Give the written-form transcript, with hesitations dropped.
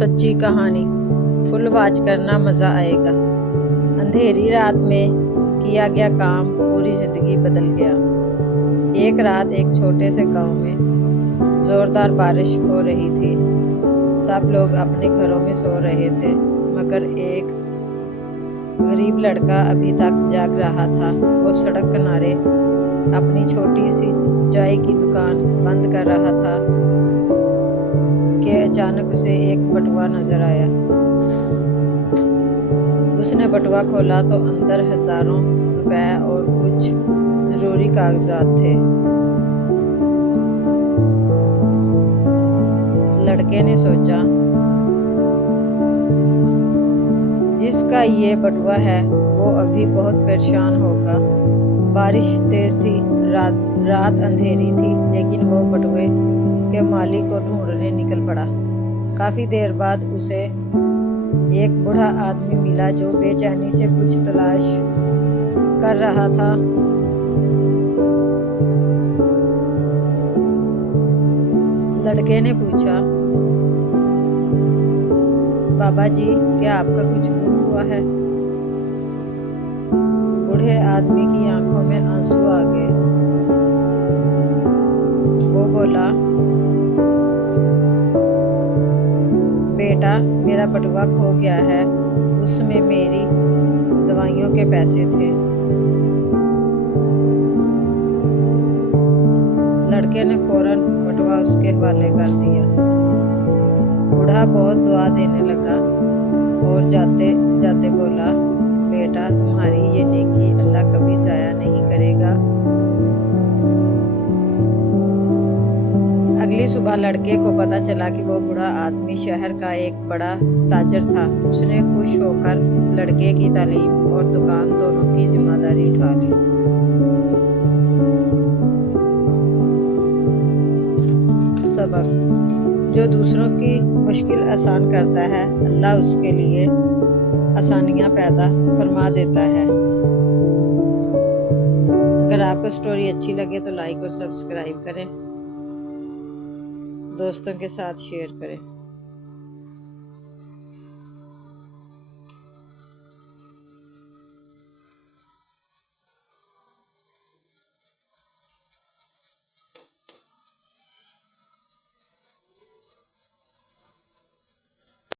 सच्ची कहानी। Full watch करना मज़ा आएगा। अंधेरी रात में किया गया काम पूरी जिंदगी बदल गया। एक रात एक छोटे से गांव में जोरदार बारिश हो रही थी। सब लोग अपने घरों में सो रहे थे, मगर एक गरीब लड़का अभी तक जाग रहा था। वो सड़क किनारे अपनी छोटी सी चाय की दुकान बंद कर रहा था कि अचानक उसे एक बटुआ नजर आया। उसने बटुआ खोला तो अंदर हजारों रुपए और कुछ जरूरी कागजात थे। लड़के ने सोचा, जिसका ये बटुआ है वो अभी बहुत परेशान होगा। बारिश तेज थी, रात अंधेरी थी, लेकिन वो बटुए के मालिक को ढूंढने निकल पड़ा। काफी देर बाद उसे एक बूढ़ा आदमी मिला जो बेचैनी से कुछ तलाश कर रहा था। लड़के ने पूछा, बाबा जी, क्या आपका कुछ गुम हुआ है? बूढ़े आदमी की आंखों में आंसू आ गए। वो बोला, बेटा, मेरा बटुआ खो गया है। उसमें मेरी दवाइयों के पैसे थे। लड़के ने फौरन बटुआ उसके हवाले कर दिया। बूढ़ा बहुत दुआ देने लगा और जाते जाते बोला, बेटा, तुम्हारी ये नेकी अल्लाह कभी ज़ाया नहीं करेगा। अगली सुबह लड़के को पता चला कि वो बूढ़ा आदमी शहर का एक बड़ा ताजर था। उसने खुश होकर लड़के की तालीम और दुकान दोनों की जिम्मेदारी उठा ली। सबक: जो दूसरों की मुश्किल आसान करता है, अल्लाह उसके लिए आसानियां पैदा फरमा देता है। अगर आपको स्टोरी अच्छी लगे तो लाइक और सब्सक्राइब करें, दोस्तों के साथ शेयर करें।